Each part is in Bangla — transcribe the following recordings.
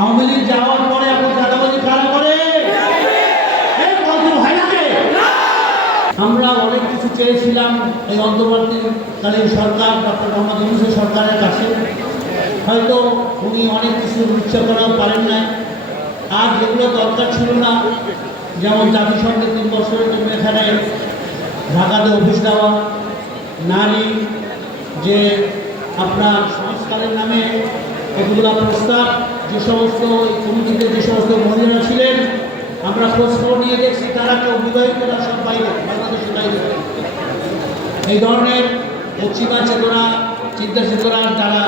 আওয়ামী লীগ যাওয়ার পরে এখন চাঁদাবাজি কারা করে? আমরা অনেক কিছু চেয়েছিলাম এই অন্তর্বর্তীকালীন সরকার ডক্টর মোহাম্মদ ইউনূসের সরকারের কাছে, হয়তো উনি অনেক কিছু ইচ্ছা করাও পারেন না। আর যেগুলো দরকার ছিল না, যেমন জাতিসংঘে 3 বছরের জন্য এখানে ঢাকাতে অফিস দেওয়া, নারী যে আপনার সংস্কারের নামে কতগুলো প্রস্তাব, যে সমস্ত কমিটিতে যে সমস্ত মহিলারা ছিলেন আমরা খোঁজখবর নিয়ে দেখছি তারা কেউ বিবাহিত না, সব বাইরে, বাংলাদেশের বাইরে। এই ধরনের পশ্চিমা চেতনা, চিন্তা চেতনার দ্বারা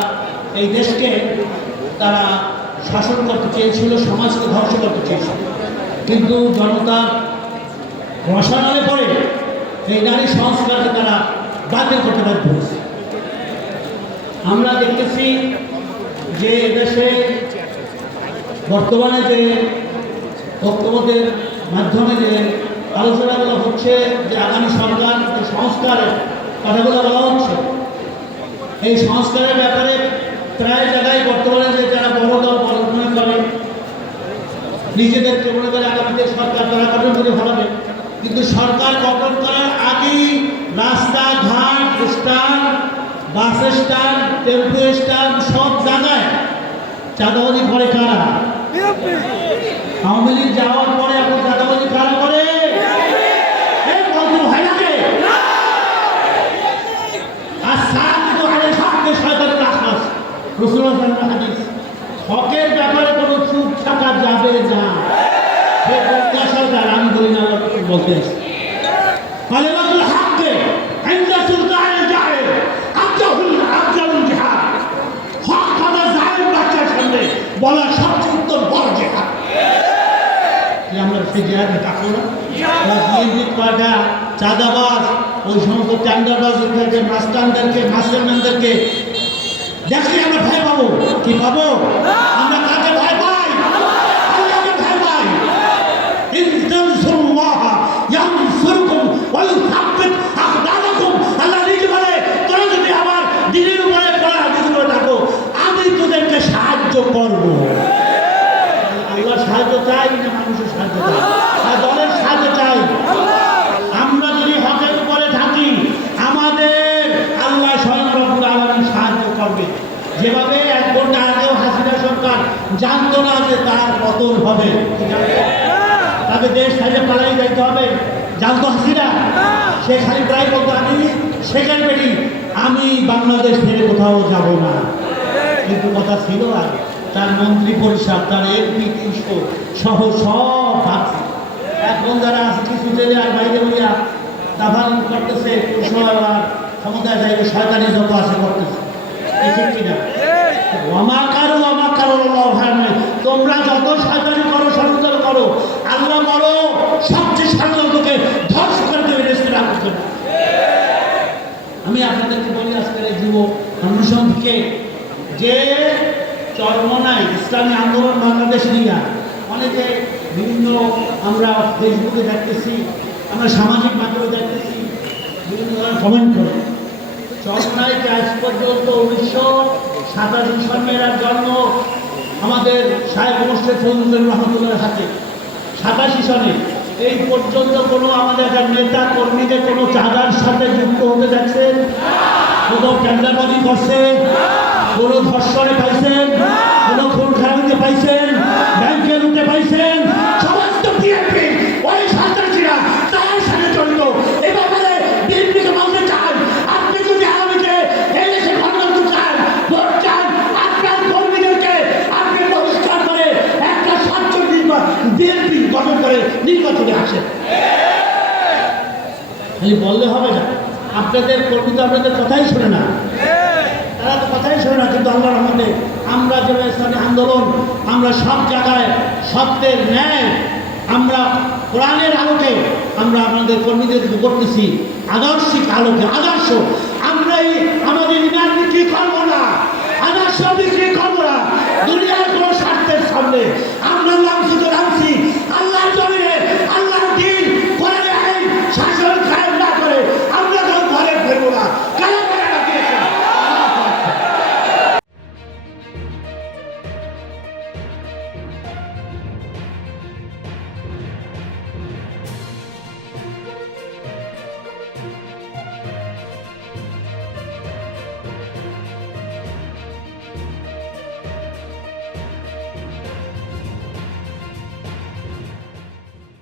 এই দেশকে তারা শাসন করতে চেয়েছিল, সমাজকে ধ্বংস করতে চেয়েছিল। কিন্তু জনতার রসায়নে পড়ে এই নারী সংস্কারকে তারা বাতিল করতে বাধ্য হয়েছে। আমরা দেখতেছি যে এদেশে বর্তমানে যে বক্তব্যের মাধ্যমে যে আলোচনাগুলো হচ্ছে, যে আগামী সরকার যে সংস্কারের কথাগুলো বলা হচ্ছে, এই সংস্কারের ব্যাপারে প্রায় জায়গায় বর্তমানে যে যারা বড় দল মনে করে, নিজেদেরকে মনে করে আগামীতে সরকার তারা গঠন করে ফেলাবে, কিন্তু সরকার গঠন করার আগেই রাস্তাঘাট, stand, bus stand, tempo stand সব জায়গায় চাঁদাবাজি করে কারা? আওয়ামী লীগ যাওয়ার পরে এখন চাঁদাবাজি কারা করে? হকের ব্যাপারে কোনো চুপ থাকা যাবে না। আমি বলি না, বলতে আসি বলার সবচেয়ে উত্তর বড় জেহাদ। আমরা সেই জেহাদে থাকবো না? চাঁদাবাজ, ওই সমস্ত টেন্ডারবাজদেরকে, মাস্টারম্যানদেরকে দেখলে আমরা ভয় পাবো। কি পাবো? আমরা কাকে ভয় পাই? আল্লাহকে ভয় পাই। আল্লাহ নিজে বলে, তোরা যদি আমার দিনের উপরে থাকো আমি তোদেরকে সাহায্য করবো। আল্লাহ সাহায্য চাই না মানুষের সাহায্য চাই, আর দলের সাহায্য চাই। আমরা যদি হকের উপরে থাকি আমাদের আল্লাহ স্বয়ং রব্বুল আলামিন সাহায্য করবে। যেভাবে 1 ঘন্টা আগেও হাসিনা সরকার জানতো না যে তার পতন হবে, তাকে দেশ থেকে পালাই যাইতে হবে, জানতো হাসিনা? সে খালি প্রায় বলতো আমি সেকেন্ড বেরি, আমি বাংলাদেশ ছেড়ে কোথাও যাব না। কিন্তু কথা ছিল আর তার মন্ত্রী পরিষদ, তার এমপি 300 সহ সব ভাবছে। এখন যারা আছে কিছু জেলে আর বাইরে বলিয়া দাভাল করতেছে, আর ক্ষমতায় যাইবে, শয়তানি যত আছে করতেছে। ঠিক কিনা? তোমরা যত শয়তানি করো, ষড়যন্ত্র করো, আল্লাহ বলো সবচেয়ে ষড়যন্ত্রকে ধ্বংস করে দেবে, রেস্টের রাখতে। আমি আপনাদেরকে বলি আজকের এই যুব অনুষ্ঠান থেকে যে চরমনায় ইসলামী আন্দোলন বাংলাদেশ নিয়ে অনেকে বিভিন্ন আমরা ফেসবুকে দেখতেছি, আমরা সামাজিক মাধ্যমে দেখতেছি, বিভিন্ন ধরনের কমেন্ট করে। চরমনায় আজ পর্যন্ত 1987 সনে জন্ম আমাদের শায়েখ মুর্শেদ ফজলুল রহমতুল্লাহ হাতে, 87 সনে এই পর্যন্ত কোনো আমাদের নেতা কর্মীদের কোনো চাঁদার সাথে যুক্ত হতে দেখছেন? কোনো টেন্ডারবাজি করছে? কোনো ধর্ষণে পাইছেন? কোনো খুন খারাপিতে পাইছেন? ব্যাংকে লুটে পাইছেন? সমস্ত বিএনপি ওই সন্ত্রাসীরা তার সাথে জড়িত। এই ব্যাপারে বিএনপিকে বলতে চান, আপনি যদি আগামীতে এই দেশে গণতন্ত্র চান, ভোট চান, আপনার কর্মীদেরকে আপনি বহিষ্কার করে একটা স্বচ্ছ বিএনপি গঠন করে নির্বাচনে আসেন। খালি বললে হবে না, আপনাদের কর্মী তো আপনাদের কথাই শোনে না, তারা তো কথাই শোনে না। কিন্তু আল্লাহর রহমতে আমরা যে ইসলামী আন্দোলন, আমরা সব জায়গায় সত্যের ন্যায়, আমরা কোরআনের আলোকে আমরা আমাদের কর্মীদের করতেছি, আদর্শিক আলোকে। আদর্শ আমরাই আমাদের ইমান বিক্রি করবো না, আদর্শ বিক্রি করবো না। দুনিয়া